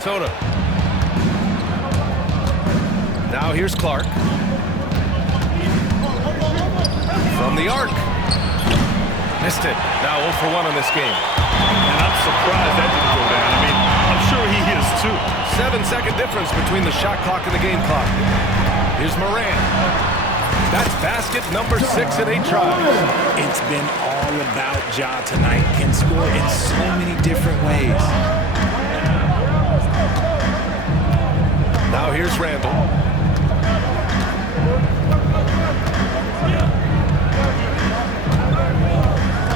Minnesota. Now here's Clark. From the arc. Missed it. Now 0 for 1 in this game. And I'm surprised that didn't go down. I mean, I'm sure he is too. 7-second difference between the shot clock and the game clock. Here's Moran. That's basket number 6 in 8 tries. It's been all about Ja tonight. Can score in so many different ways. Now here's Randall.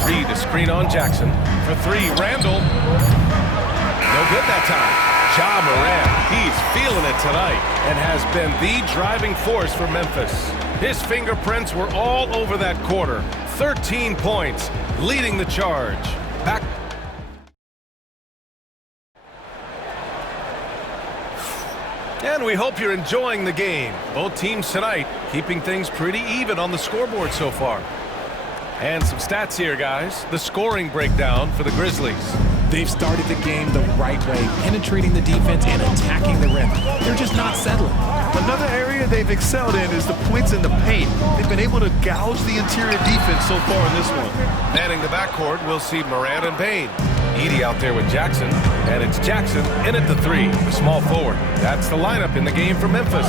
Reed to screen on Jackson. For 3, Randall. No good that time. Ja Moran, he's feeling it tonight and has been the driving force for Memphis. His fingerprints were all over that quarter. 13 points, leading the charge. Back. And we hope you're enjoying the game. Both teams tonight keeping things pretty even on the scoreboard so far. And some stats here, guys. The scoring breakdown for the Grizzlies. They've started the game the right way, penetrating the defense and attacking the rim. They're just not settling. Another area they've excelled in is the points in the paint. They've been able to gouge the interior defense so far in this one. Manning the backcourt, we'll see Moran and Payne. Edey out there with Jackson, and it's Jackson in at the 3, the small forward. That's the lineup in the game for Memphis.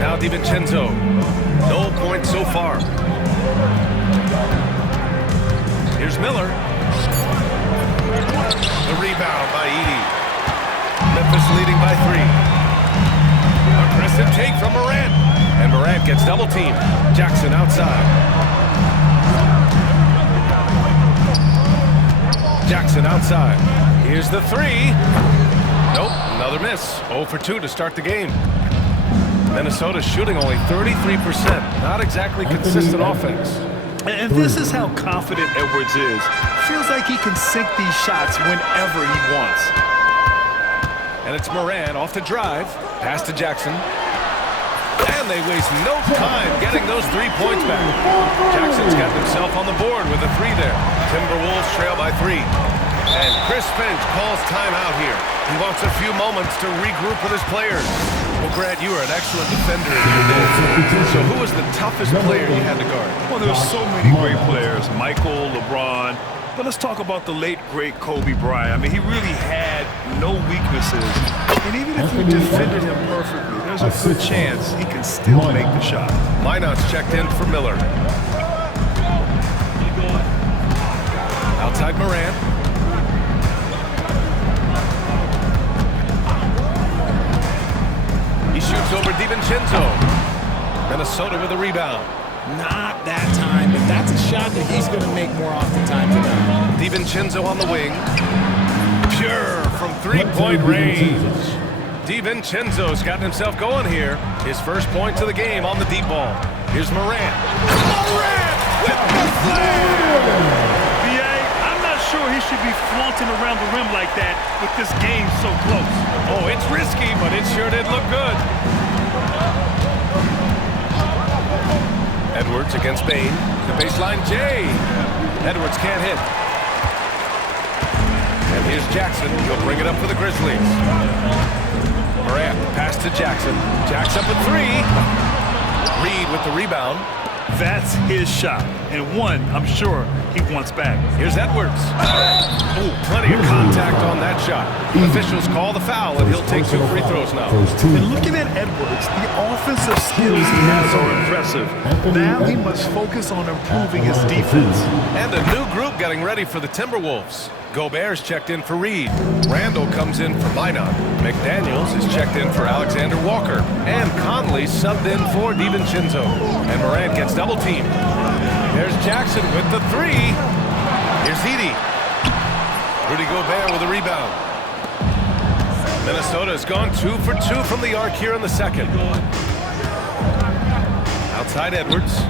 Now DiVincenzo. No points so far. Here's Miller. The rebound by Edey. Memphis leading by 3. Aggressive take from Morant. And Morant gets double teamed. Jackson outside. Jackson outside. Here's the 3. Nope, another miss. 0 for 2 to start the game. Minnesota shooting only 33%. Not exactly consistent offense. And this is how confident Edwards is. Feels like he can sink these shots whenever he wants. And it's Moran off the drive. Pass to Jackson. And they waste no time getting those 3 points back. Jackson's got himself on the board with a 3 there. Timberwolves trail by 3. And Chris Finch calls timeout here. He wants a few moments to regroup with his players. Well, Grant, you are an excellent defender in your day. So who was the toughest player you had to guard? Well, there's so many great players. Michael, LeBron. But let's talk about the late, great Kobe Bryant. I mean, he really had no weaknesses. And even if you defended him perfectly, there's a good chance he can still make the shot. Minot's checked in for Miller. Outside Moran. He shoots over DiVincenzo. Minnesota with a rebound. Not that time, but that's a shot that he's going to make more often times than not. DiVincenzo on the wing. Pure from 3-point range. DiVincenzo's gotten himself going here. His first points of the game on the deep ball. Here's Moran. Moran with the slam! I'm not sure he should be flaunting around the rim like that with this game so close. Oh, it's risky, but it sure did look good. Edwards against Bane. The baseline, Jay. Edwards can't hit. And here's Jackson. He'll bring it up for the Grizzlies. Morant, pass to Jackson. Jack's up at 3. Reed with the rebound. That's his shot. And one, I'm sure, he wants back. Here's Edwards. Oh, plenty of contact on that shot. Officials call the foul, and he'll take 2 free throws now. And looking at Edwards, the offensive skills he has are impressive. Now he must focus on improving his defense. And a new group getting ready for the Timberwolves. Gobert's checked in for Reed. Randall comes in for Minot. McDaniels is checked in for Alexander Walker. And Conley subbed in for DiVincenzo. And Morant gets double teamed. There's Jackson with the 3. Here's Edey. Rudy Gobert with a rebound. Minnesota's gone 2 for 2 from the arc here in the second. Outside Edwards.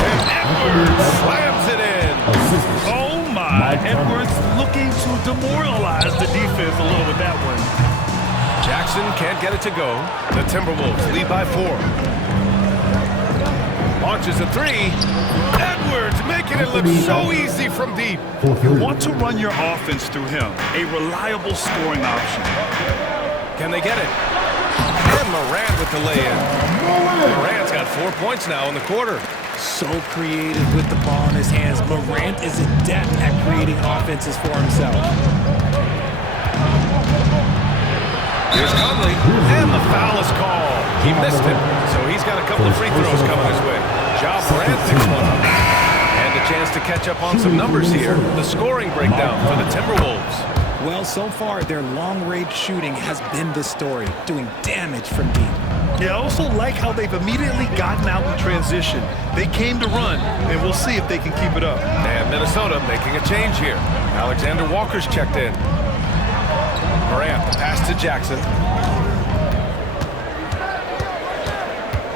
And Edwards slams it in. Oh my, Edwards looking to demoralize the defense a little with that one. Jackson can't get it to go. The Timberwolves lead by 4. Launches a 3. Edwards making it look so easy from deep. You want to run your offense through him, a reliable scoring option. Can they get it? And Morant with the lay-in. Morant's got 4 points now in the quarter. So creative with the ball in his hands. Morant is adept at creating offenses for himself. Here's Conley, and the foul is called. He missed it, so he's got a couple of free throws coming his way. Ja Morant picks one up. And a chance to catch up on some numbers here. The scoring breakdown for the Timberwolves. Well, so far, their long-range shooting has been the story, doing damage from deep. Yeah, I also like how they've immediately gotten out in transition. They came to run, and we'll see if they can keep it up. And Minnesota making a change here. Alexander Walker's checked in. Morant, the pass to Jackson.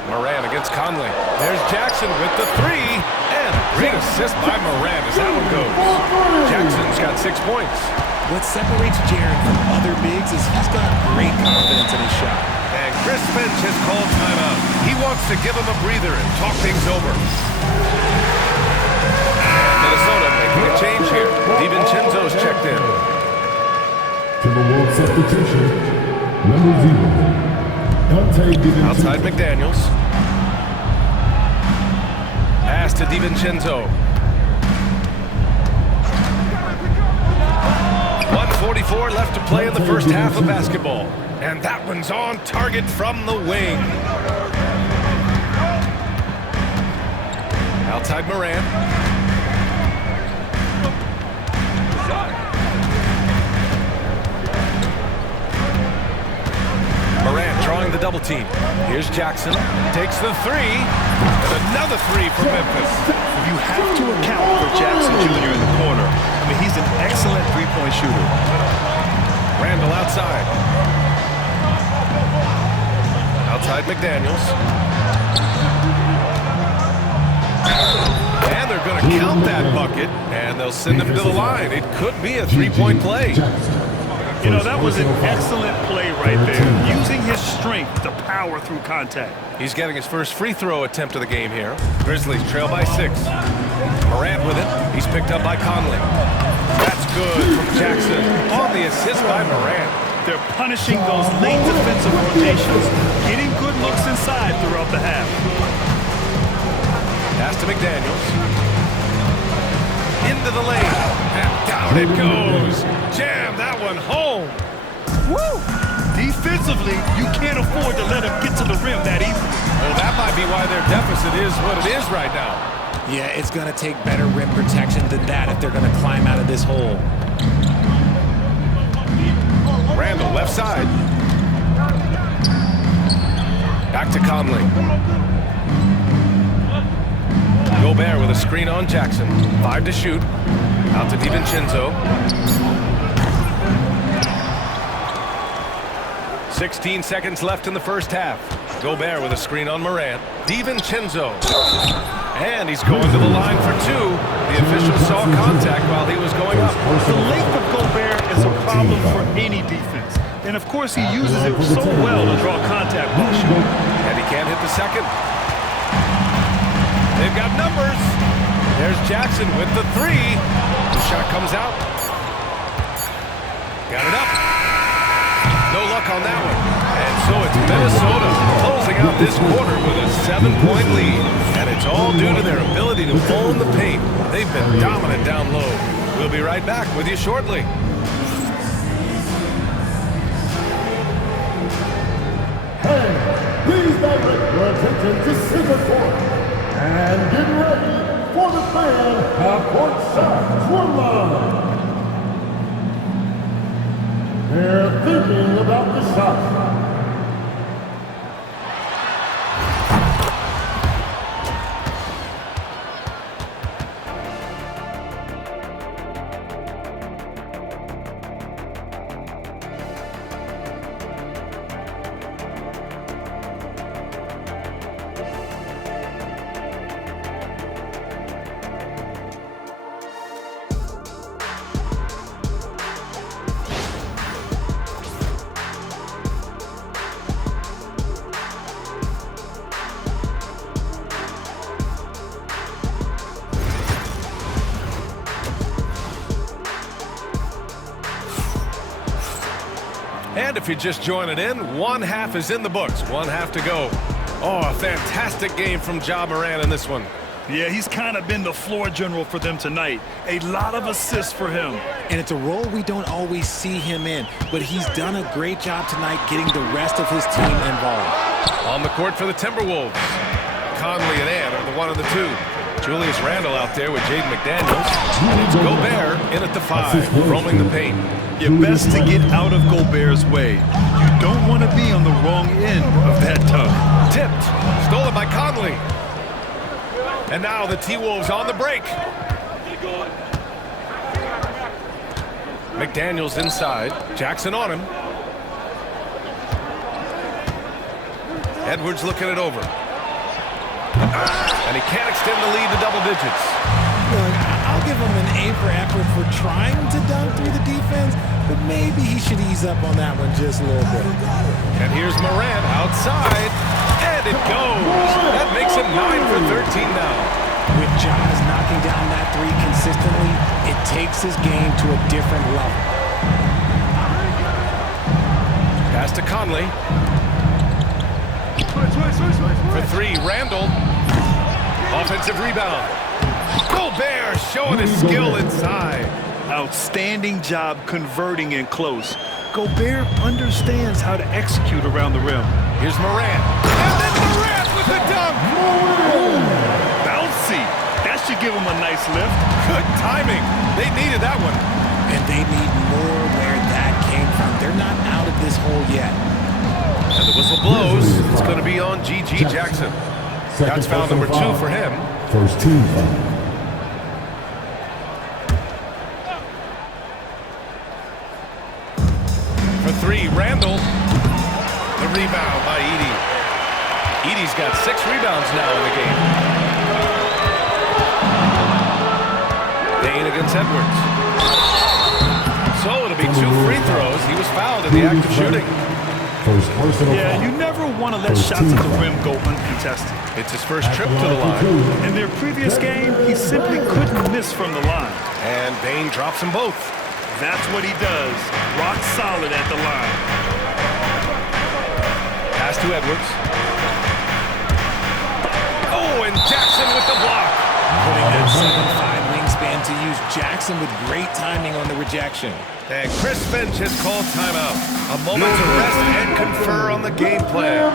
Morant against Conley. There's Jackson with the three. And a great assist by Morant as that one goes. Jackson's got 6 points. What separates Jaren from other bigs is he's got great confidence in his shot. And Chris Finch has called timeout. He wants to give him a breather and talk things over. And Minnesota making a change here. DiVincenzo's checked in. Timberwolves substitution, number 0, Dante DiVincenzo. Outside McDaniels. Pass to DiVincenzo. 1:44 left to play in the first half of basketball. And that one's on target from the wing. Outside Morant. Morant drawing the double team. Here's Jackson. Takes the three. And another three for Memphis. You have to account for Jackson Jr. in the corner. I mean, he's an excellent three-point shooter. Randall outside. Outside McDaniels. And they're going to count that bucket, and they'll send him to the line. It could be a three-point play. You know, that was an excellent play right there. Using his strength to power through contact. He's getting his first free throw attempt of the game here. Grizzlies trail by 6. Morant with it. He's picked up by Conley. That's good from Jackson. On the assist by Morant. They're punishing those late defensive rotations, getting good looks inside throughout the half. Pass to McDaniels. Into the lane. And down it goes. Jam that one home. Woo! Defensively, you can't afford to let him get to the rim that easily. Well, that might be why their deficit is what it is right now. Yeah, it's going to take better rim protection than that if they're going to climb out of this hole. Randall, left side. Back to Conley. Gobert with a screen on Jackson. 5 to shoot. Out to DiVincenzo. 16 seconds left in the first half. Gobert with a screen on Morant. DiVincenzo. And he's going to the line for 2. The official saw contact while he was going up. The length of Gobert is a problem for any defense. And of course, he uses it so well to draw contact while shooting. And he can't hit the second. They've got numbers. There's Jackson with the 3. The shot comes out. Got it up. No luck on that one. And so it's Minnesota closing out this quarter with a 7-point lead. And it's all due to their ability to own the paint. They've been dominant down low. We'll be right back with you shortly. Hey, please direct your attention to center court. And get ready for the fan half-court swim line. They're thinking about the shot. And if you're just joining in, one half is in the books. One half to go. Oh, a fantastic game from Ja Morant in this one. Yeah, he's kind of been the floor general for them tonight. A lot of assists for him. And it's a role we don't always see him in, but he's done a great job tonight getting the rest of his team involved. On the court for the Timberwolves, Conley and Ant are the 1 and the 2. Julius Randle out there with Jaden McDaniels. And it's Gobert in at the 5, roaming the paint. You're best to get out of Gobert's way. You don't want to be on the wrong end of that tug. Tipped, stolen by Conley. And now the T-Wolves on the break. McDaniels inside. Jackson on him. Edwards looking it over. And he can't extend the lead to double digits. Look, I'll give him an A for effort for trying to dunk through the defense, but maybe he should ease up on that one just a little bit. And here's Morant outside. And it goes. That makes him 9 for 13 now. With Ja's knocking down that 3 consistently, it takes his game to a different level. Pass to Conley. For 3, Randle. Offensive rebound. Gobert showing his skill inside. Outstanding job converting in close. Gobert understands how to execute around the rim. Here's Morant. And then Morant with the dunk. Bouncy. That should give him a nice lift. Good timing. They needed that one. And they need more where that came from. They're not out of this hole yet. And the whistle blows. It's going to be on G.G. Jackson. That's foul number 2 for him. First team foul. For 3, Randle. The rebound by Edey. Edey's got 6 rebounds now in the game. Bane against Edwards. So it'll be 2 free throws. He was fouled in the act of shooting. First personal Yeah, foul. you never want to let shots at the rim go uncontested. It's his first trip to the line. In their previous game, he simply couldn't miss from the line. And Bane drops them both. That's what he does. Rock solid at the line. Pass to Edwards. Oh, and Jackson with the block. Putting that 7'5" wingspan to use. Jackson with great timing on the rejection. And Chris Finch has called timeout. A moment to rest and confer on the game plan.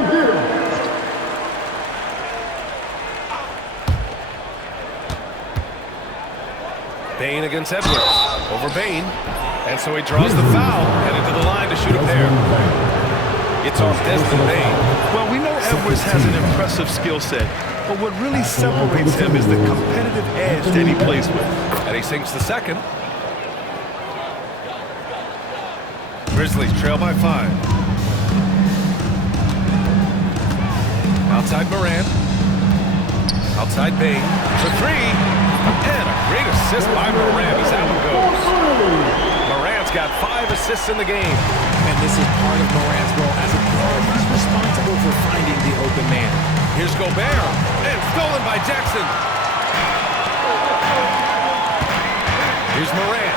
Bane against Edwards. Over Bane. And so he draws the foul, headed to the line to shoot a pair. It's on Desmond Bane. Well, we know Edwards has an impressive skill set, but what really separates him is the competitive edge that he plays with. And he sinks the second. Grizzlies trail by 5. Outside Morant. Outside Bane. For 3. And a great assist by Morant as that one goes. Morant's got 5 assists in the game. And this is part of Morant's role as a player. He's responsible for finding the open man. Here's Gobert. And stolen by Jackson. Here's Morant.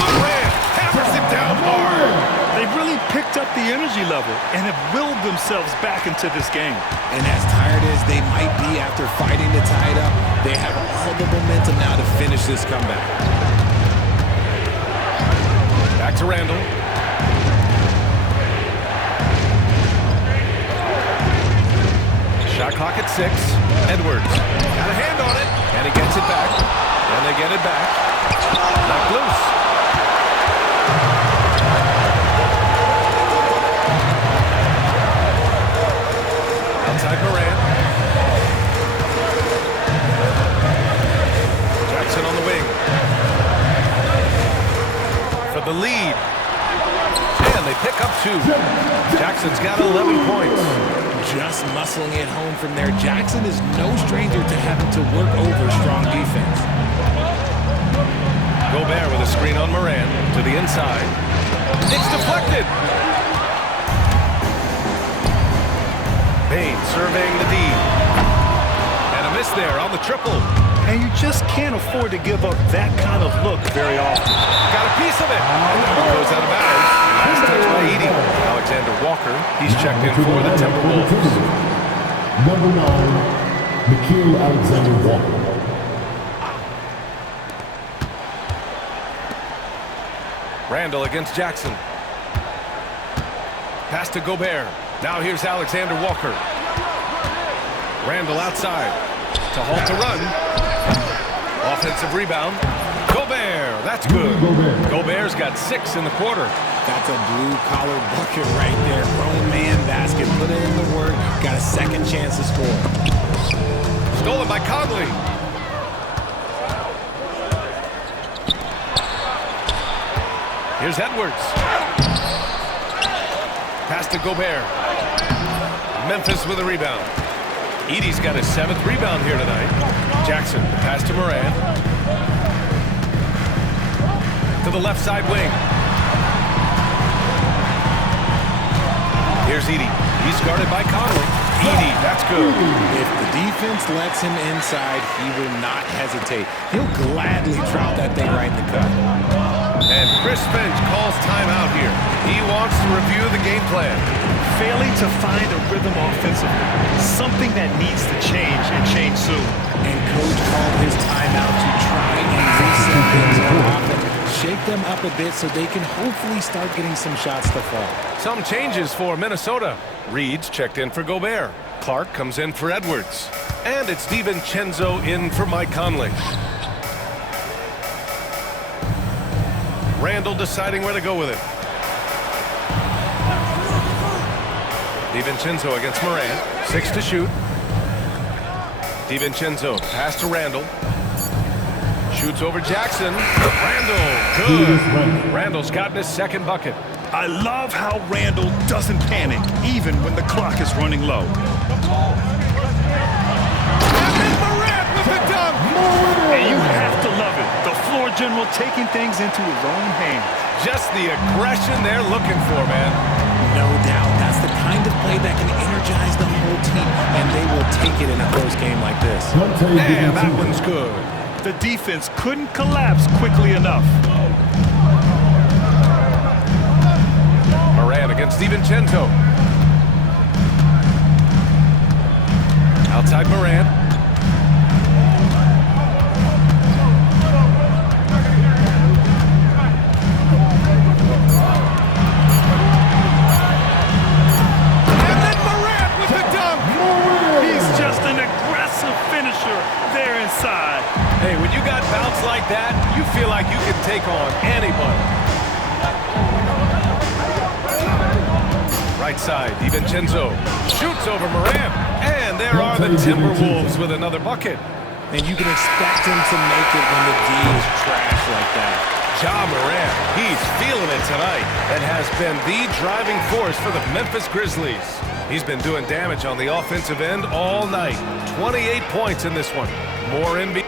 Morant hammers it down hard. They've really picked up the energy level and have willed themselves back into this game. And as tired as they might be after fighting to tie it up, they have all the momentum now to finish this comeback. Back to Randle. Shot clock at 6. Edwards got a hand on it, and he gets it back. And they get it back. Knocked loose. Outside Morant. Jackson on the wing. For the lead. And they pick up 2. Jackson's got 11 points. Just muscling it home from there. Jackson is no stranger to having to work over strong defense. Gobert with a screen on Morant to the inside. It's deflected. Bane surveying the D. And a miss there on the triple. And you just can't afford to give up that kind of look very often. Got a piece of it. And that one goes out of bounds. Last touch by Edey. Walker. He's checked in for the Timberwolves. Number 9, Nickeil Alexander-Walker. Randall against Jackson. Pass to Gobert. Now here's Alexander Walker. Randall outside to halt the run. Offensive rebound. Gobert, that's good. Gobert's got 6 in the quarter. That's a blue-collar bucket right there. Grown man basket. Put it in the work. Got a second chance to score. Stolen by Conley. Here's Edwards. Pass to Gobert. Memphis with a rebound. Edey's got his 7th rebound here tonight. Jackson, pass to Morant. To the left side wing. Here's Edey. He's guarded by Conley. Edey, that's good. If the defense lets him inside, he will not hesitate. He'll gladly drop that thing right in the cup. And Chris Finch calls timeout here. He wants to review the game plan. Failing to find a rhythm offensively. Something that needs to change and change soon. And coach called his timeout to try and reset things on offense. Shake them up a bit so they can hopefully start getting some shots to fall. Some changes for Minnesota. Reed's checked in for Gobert. Clark comes in for Edwards. And it's DiVincenzo in for Mike Conley. Randall deciding where to go with it. DiVincenzo against Morant. 6 to shoot. DiVincenzo pass to Randall. Shoots over Jackson. Randall, good. Randall's gotten his 2nd bucket. I love how Randall doesn't panic, even when the clock is running low. And Morant with the dunk. And you have to love it. The floor general taking things into his own hands. Just the aggression they're looking for, man. No doubt. That's the kind of play that can energize the whole team, and they will take it in a close game like this. Man, that one's good. The defense couldn't collapse quickly enough. Morant against DiVincenzo. Outside Morant. And then Morant with the dunk. He's just an aggressive finisher there inside. Hey, when you got bounce like that, you feel like you can take on anybody. Right side, DiVincenzo shoots over Morant. And there are the Timberwolves with another bucket. And you can expect him to make it when the D is trash like that. Ja Morant, he's feeling it tonight and has been the driving force for the Memphis Grizzlies. He's been doing damage on the offensive end all night. 28 points in this one. More NBA.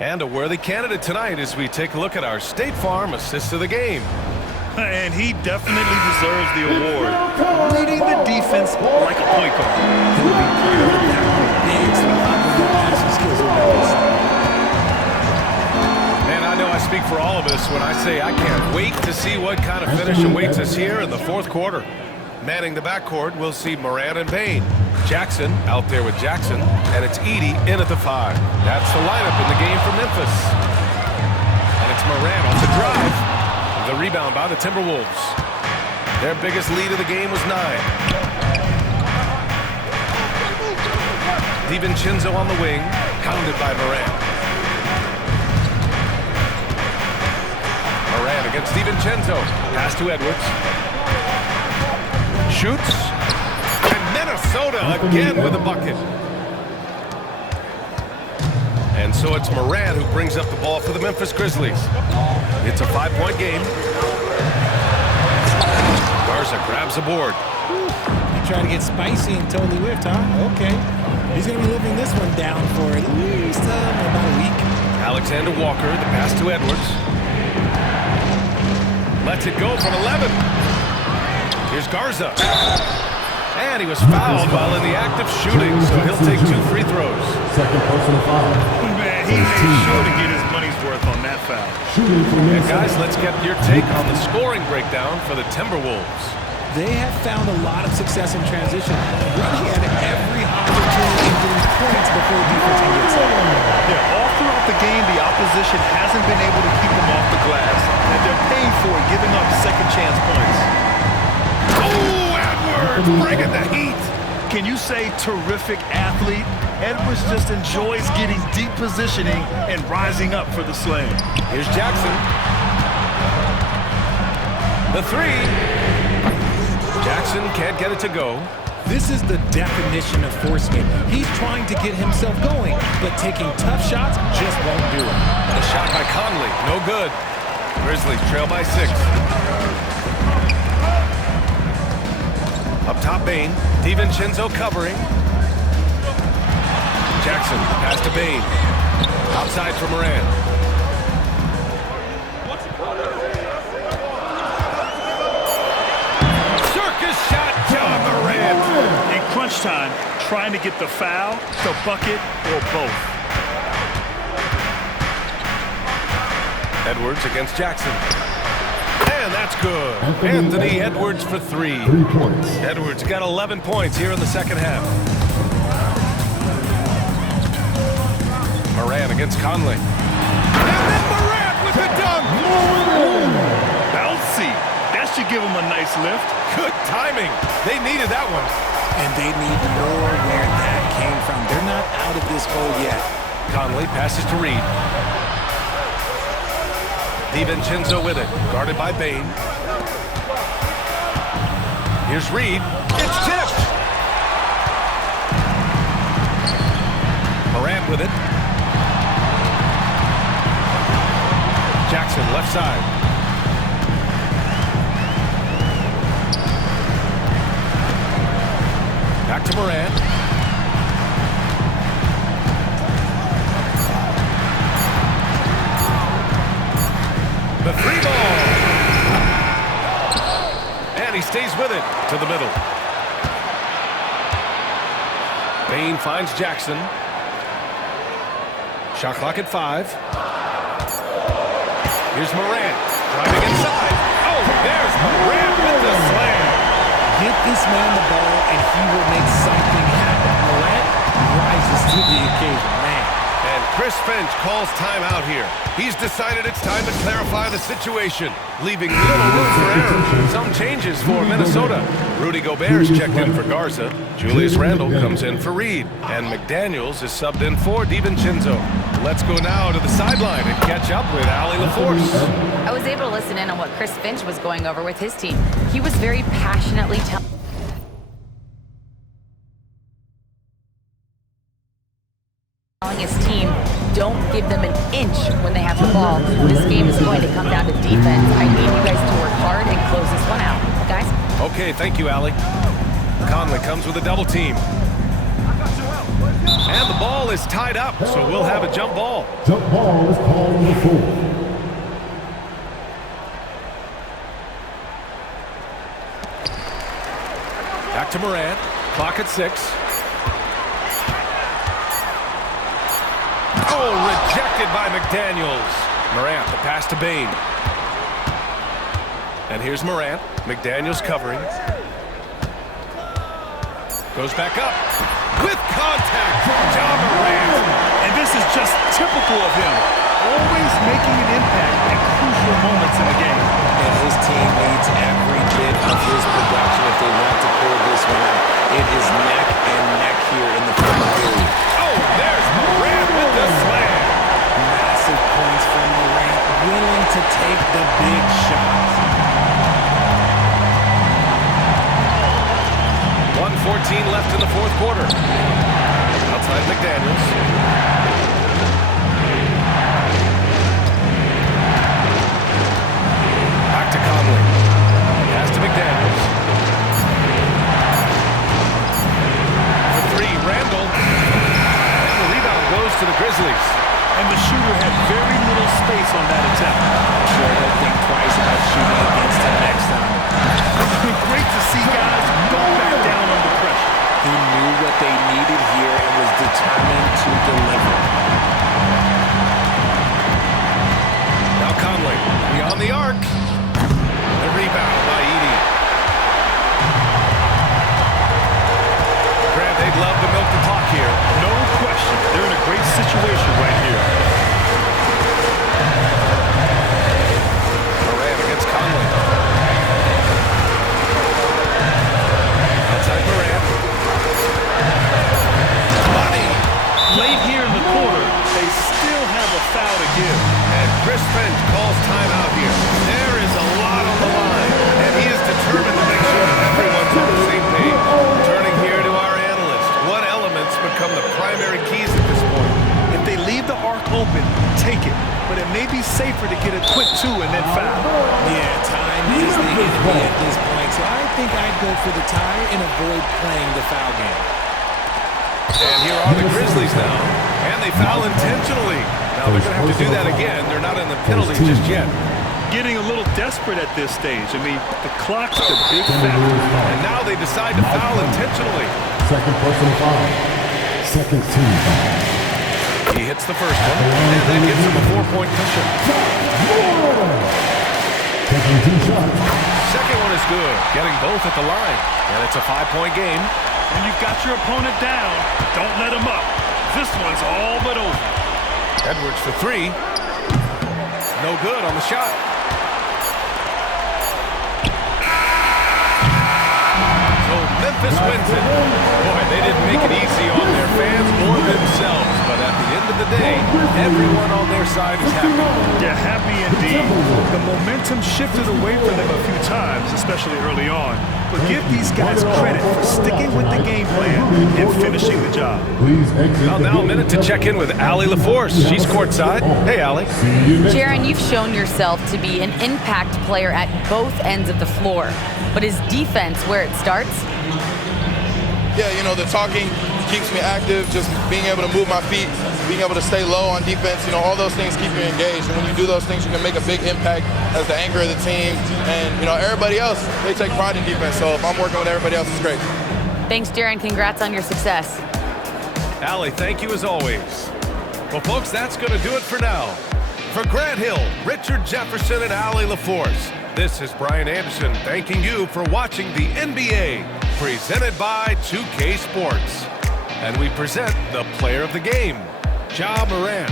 And a worthy candidate tonight as we take a look at our State Farm assist of the game. And he definitely deserves the award. Leading the defense like a point guard. He'll be proud of that. Big slot with the passing skills are nice. Man, I know I speak for all of us when I say I can't wait to see what kind of finish awaits us here in the 4th quarter. Manning the backcourt, we'll see Morant and Bane. Jackson out there with Jackson, and it's Edey in at the 5. That's the lineup in the game for Memphis. And it's Morant off the drive. The rebound by the Timberwolves. Their biggest lead of the game was 9. DiVincenzo on the wing, hounded by Morant. Morant against DiVincenzo. Pass to Edwards. Shoots. And Minnesota again with a bucket. And so it's Morant who brings up the ball for the Memphis Grizzlies. It's a 5-point game. Garza grabs the board. He tried to get spicy and totally whiffed, huh? Okay. He's going to be living this one down for at least about a week. Alexander Walker, the pass to Edwards. Lets it go from 11. Here's Garza. And he was fouled while in the act of shooting, so he'll take 2 free throws. Second personal foul. Man, he made sure to get his money money's worth on that foul. Shooting for And Minnesota. guys, let's get your take on the scoring breakdown for the Timberwolves. They have found a lot of success in transition, running at every opportunity and getting points before the defense can get set. Yeah, all throughout the game, the opposition hasn't been able to keep them off the glass, and they're paying for it, giving up second chance points. Oh, Edwards bringing the heat. Can you say terrific athlete? Edwards just enjoys getting deep positioning and rising up for the slam. Here's Jackson. The three. Jackson can't get it to go. This is the definition of forcing it. He's trying to get himself going, but taking tough shots just won't do it. The shot by Conley, no good. Grizzlies trail by 6. Up top, Bane. DiVincenzo covering. Jackson, pass to Bane. Outside for Moran. Circus shot, John Moran. In crunch time, trying to get the foul, the bucket, or both. Edwards against Jackson. And that's good. Anthony Edwards for 3. 3 points. Edwards got 11 points here in the second half. Moran against Conley. And then Moran with the dunk. Bouncy. That should give him a nice lift. Good timing. They needed that one. And they need more where that came from. They're not out of this hole yet. Conley passes to Reed. DiVincenzo with it, guarded by Bane. Here's Reed. It's tipped. Moran with it. Jackson left side. Back to Moran. The 3 ball. And he stays with it to the middle. Bane finds Jackson. Shot clock at 5. Here's Moran driving inside. Oh, there's Moran with the slam. Get this man the ball, and he will make something happen. Morant rises to the occasion, man. And Chris Finch calls timeout here. He's decided it's time to clarify the situation, leaving little room for error. Some changes for Minnesota. Rudy Gobert's checked in for Garza. Julius Randle comes in for Reed. And McDaniels is subbed in for DiVincenzo. Let's go now to the sideline and catch up with Allie LaForce. I was able to listen in on what Chris Finch was going over with his team. He was very passionately telling his team, don't give them an inch when they have the ball. This game is going to come down to defense. I need you guys to work hard and close this one out. Guys? Okay, thank you, Allie. Conley comes with a double team. And the ball is tied up, so we'll have a jump ball. Jump ball is called on the 4. Back to Moran. Clock at 6. Oh, rejected by McDaniels. Morant, the pass to Bane. And here's Morant. McDaniels covering. Goes back up. With contact. John Morant. And this is just typical of him. Always making an impact at crucial moments in the game. And his team needs every bit of his production if they want to pull this one out. It is neck and neck here in the fourth period. Oh, there's Morant with the slam. Massive points from Morant, willing to take the big shots. 1:14 left in the fourth quarter. Outside McDaniels. Back to Conley. Pass to McDaniels. For 3, Randall. And the rebound goes to the Grizzlies. And the shooter had very little space on that attempt. Sure, he'll think twice about shooting against him next time. It's been great to see guys don't back down under pressure. He knew what they needed here and was determined to deliver. Finch calls timeout here. There is a lot on the line, and he is determined to make sure that everyone's on the same page. Turning here to our analyst. What elements become the primary keys at this point? If they leave the arc open, take it. But it may be safer to get a quick 2 and then foul. Yeah, time is the enemy at this point, so I think I'd go for the tie and avoid playing the foul game. And here are the Grizzlies now, and they foul intentionally. Now they're going to have to do that again. They're not in the penalty just yet. Getting a little desperate at this stage. I mean, the clock's the big factor. And now they decide to foul intentionally. Second personal foul. Second team foul. He hits the first one, and that gives him a 4-point cushion. Taking 2 shots. Second one is good, getting both at the line. And it's a 5-point game. When you've got your opponent down, don't let him up. This one's all but over. Edwards for 3. No good on the shot. So Memphis wins it. Boy, they didn't make it easy on their fans or themselves. But at the end of the day, everyone on their side is happy. Yeah, happy indeed. The momentum shifted away from them a few times, especially early on. But give these guys credit for sticking with the game plan and finishing the job. Please exit. Well, now a minute to check in with Allie LaForce. She's courtside. Hey, Allie. Jaron, you've shown yourself to be an impact player at both ends of the floor. But is defense where it starts? Yeah, you know, the talking keeps me active, just being able to move my feet, being able to stay low on defense, you know, all those things keep you engaged. And when you do those things, you can make a big impact as the anchor of the team. And, you know, everybody else, they take pride in defense. So if I'm working with everybody else, it's great. Thanks, Jaron. Congrats on your success. Allie, thank you as always. Well, folks, that's going to do it for now. For Grant Hill, Richard Jefferson, and Allie LaForce, this is Brian Anderson thanking you for watching the NBA, presented by 2K Sports. And we present the player of the game, Ja Morant.